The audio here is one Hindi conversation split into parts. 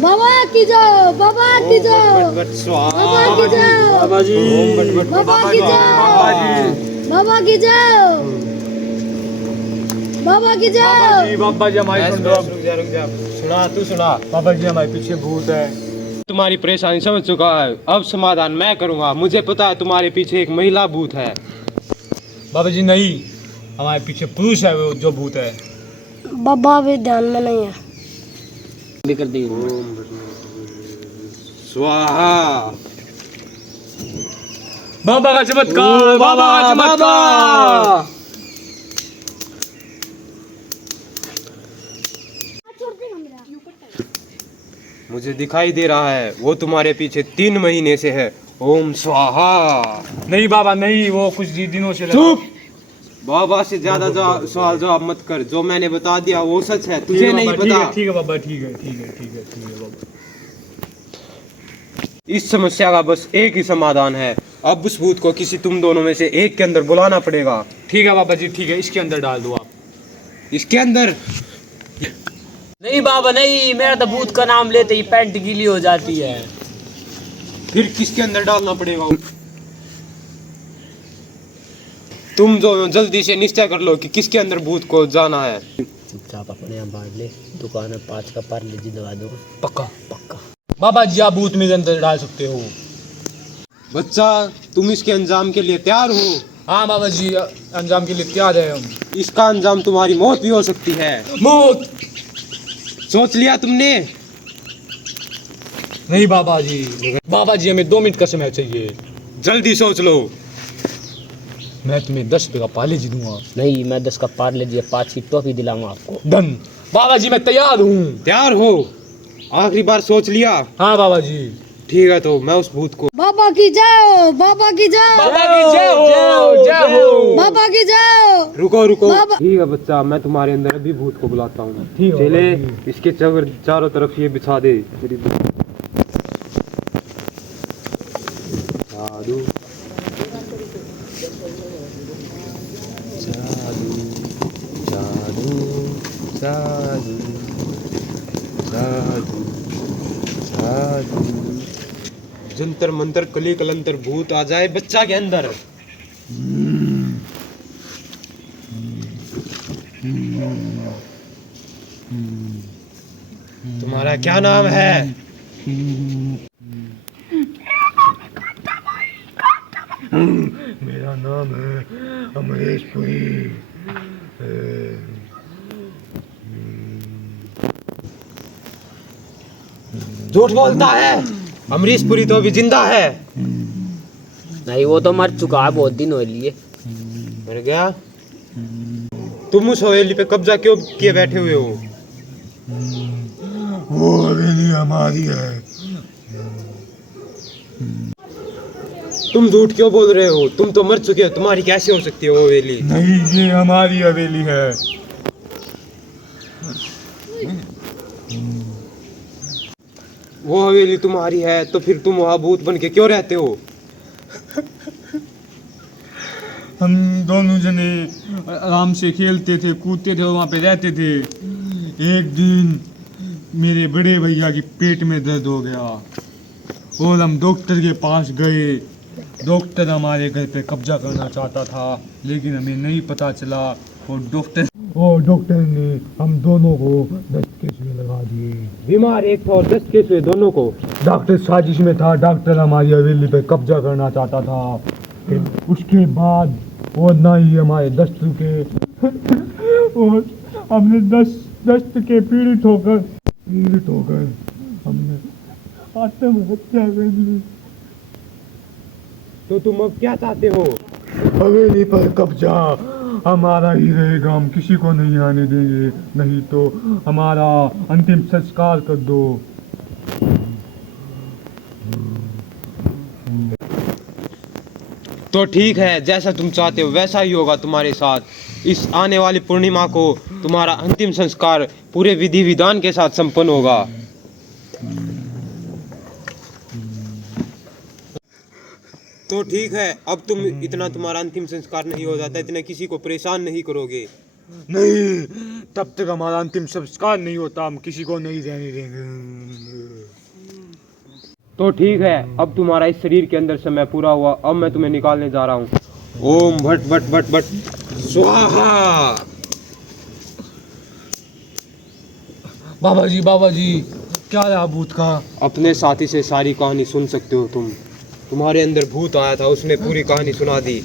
बाबा की जाओ, बाबा की जाओ, बाबा की जाओ, बाबा जी, बाबा की जाओ, बाबा जी, बाबा की जाओ, बाबा की जाओ। बाबा जी हमारी सुन लो अब। रुक जा सुना तू सुना। बाबा जी हमारे पीछे भूत है। तुम्हारी परेशानी समझ चुका है, अब समाधान मैं करूंगा। मुझे पता है तुम्हारे पीछे एक महिला भूत है। बाबा जी नहीं, हमारे पीछे पुरुष है वो जो भूत है। बाबा भी ध्यान में नहीं है। भी कर दी। स्वाहा। बाबा का चमत्कार, बाबा का चमत्कार। मुझे दिखाई दे रहा है वो तुम्हारे पीछे 3 महीने से है। ओम स्वाहा। नहीं बाबा नहीं, वो कुछ दिनों से चुप। बाबा से ज्यादा सवाल जवाब मत कर। जो मैंने बता दिया वो सच है, तुझे नहीं पता। ठीक है बाबा, ठीक है बाबा। इस समस्या का बस एक ही समाधान है। अब उस भूत को किसी तुम दोनों में से एक के अंदर बुलाना पड़ेगा। ठीक है बाबा जी, ठीक है, इसके अंदर डाल दो आप। इसके अंदर नहीं बाबा नहीं, मेरा तो भूत का नाम लेते ही पैंट गीली हो जाती है। फिर किसके अंदर डालना पड़ेगा? तुम जो जल्दी से निश्चय कर लो कि किसके अंदर भूत को जाना है। चुपचाप अपने यहाँ बांट ले, दुकान में 5 का पार्ले जी दवा दो। पक्का पक्का। बाबा जी आप भूत मेरे अंदर डाल सकते हो। बच्चा तुम इसके अंजाम के लिए तैयार हो? हाँ बाबा जी, अंजाम के लिए तैयार है हम। इसका अंजाम तुम्हारी मौत भी हो सकती है। मौत? सोच लिया तुमने? नहीं बाबा जी हमें 2 मिनट का समय चाहिए। जल्दी सोच लो। मैं तुम्हें 10 रुपए का पार्ले जी दूंगा। नहीं, मैं 10 का पार्ले जी 5 की टॉफी दिलाऊंगा आपको। डन। बाबा जी मैं तैयार हूँ। तैयार हो? आखिरी बार सोच लिया? हाँ बाबा जी। ठीक है, तो मैं उस भूत को बाबा की जाओ, बाबा की जाओ, बाबा की जय हो, जय हो। बाबा की जाओ। रुको। बाबा- ठीक है बच्चा, मैं तुम्हारे अंदर अभी भूत को बुलाता हूँ। ठीक है चले बाबा इसके चारों तरफ ये बिछा दे। जादू जादू जादू जादू जादू जादू। जंतर मंतर कली कलंतर भूत आ जाए बच्चा के अंदर। तुम्हारा क्या नाम है? मेरा नाम है अमरेशपुरी। झूठ बोलता है। अमरीशपुरी तो अभी जिंदा है। नहीं, वो तो मर चुका है, बहुत दिन हो लिए। मर गया? तुम उस हवेली पे कब्जा क्यों किए बैठे हुए हो? वो हवेली हमारी है। तुम झूठ क्यों बोल रहे हो? तुम तो मर चुके हो, तुम्हारी कैसे हो सकती है वो हवेली? नहीं, ये हमारी हवेली है। वो हवेली तुम्हारी है तो फिर तुम वहाँ भूत बन के क्यों रहते हो? हम दोनों जने आराम से खेलते थे, कूदते थे, वहाँ पे रहते थे। एक दिन मेरे बड़े भैया की पेट में दर्द हो गया और हम डॉक्टर के पास गए। डॉक्टर हमारे घर पे कब्जा करना चाहता था, लेकिन हमें नहीं पता चला। और डॉक्टर ने हम दोनों को 10 के सुई लगा दिए। बीमार एक था और 10 केस हुए दोनों को। डॉक्टर साजिश में था। डॉक्टर हमारी हवेली पे कब्जा करना चाहता था। फिर उसके बाद और ना ही हमारे दस्त रुके और हमने दस्त के पीड़ित होकर हमने आत्महत्या कर ली। तो तुम अब क्या चाहते हो? हवेली पर कब्जा हमारा ही रहेगा, हम किसी को नहीं आने देंगे। नहीं तो हमारा अंतिम संस्कार कर दो। तो ठीक है, जैसा तुम चाहते हो वैसा ही होगा तुम्हारे साथ। इस आने वाली पूर्णिमा को तुम्हारा अंतिम संस्कार पूरे विधि विधान के साथ संपन्न होगा। तो ठीक है, अब तुम इतना तुम्हारा अंतिम संस्कार नहीं हो जाता, इतने किसी को परेशान नहीं करोगे। नहीं, तब तक हमारा अंतिम संस्कार नहीं होता, हम किसी को नहीं रहने देंगे। तो ठीक है, अब तुम्हारा इस शरीर के अंदर समय पूरा हुआ, अब मैं तुम्हें निकालने जा रहा हूँ। ओम भट भट भट भट स्वाहा। बाबा जी, क्या है भूत का? अपने साथी से सारी कहानी सुन सकते हो तुम। तुम्हारे अंदर भूत आया था, उसने पूरी कहानी सुना दी।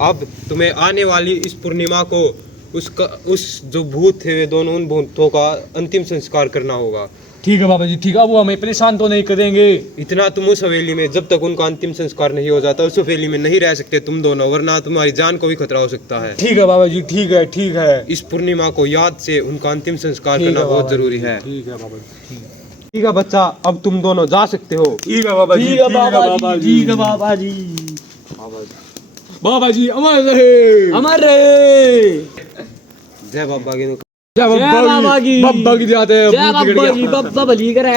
अब तुम्हें आने वाली इस पूर्णिमा को उस जो भूत थे वे दोनों, उन भूतों का अंतिम संस्कार करना होगा। ठीक है बाबा जी, ठीक है, वो हमें परेशान तो नहीं करेंगे। इतना तुम उस हवेली में, जब तक उनका अंतिम संस्कार नहीं हो जाता, उस हवेली में नहीं रह सकते तुम दोनों, वरना तुम्हारी जान को भी खतरा हो सकता है। ठीक है बाबा जी, ठीक है, ठीक है। इस पूर्णिमा को याद से उनका अंतिम संस्कार करना बहुत जरूरी है। ठीक है बाबा जी, ठीक है बच्चा, अब तुम दोनों जा सकते हो। ठीक है बाबा जी, ठीक है बाबा जी, ठीक है बाबा जी। बाबा जी अमर रहे, अमर रहे। जय बाबा की। जय बाबा की, बाबा की जाते हैं, जय बाबा जी, बाबा भली करे।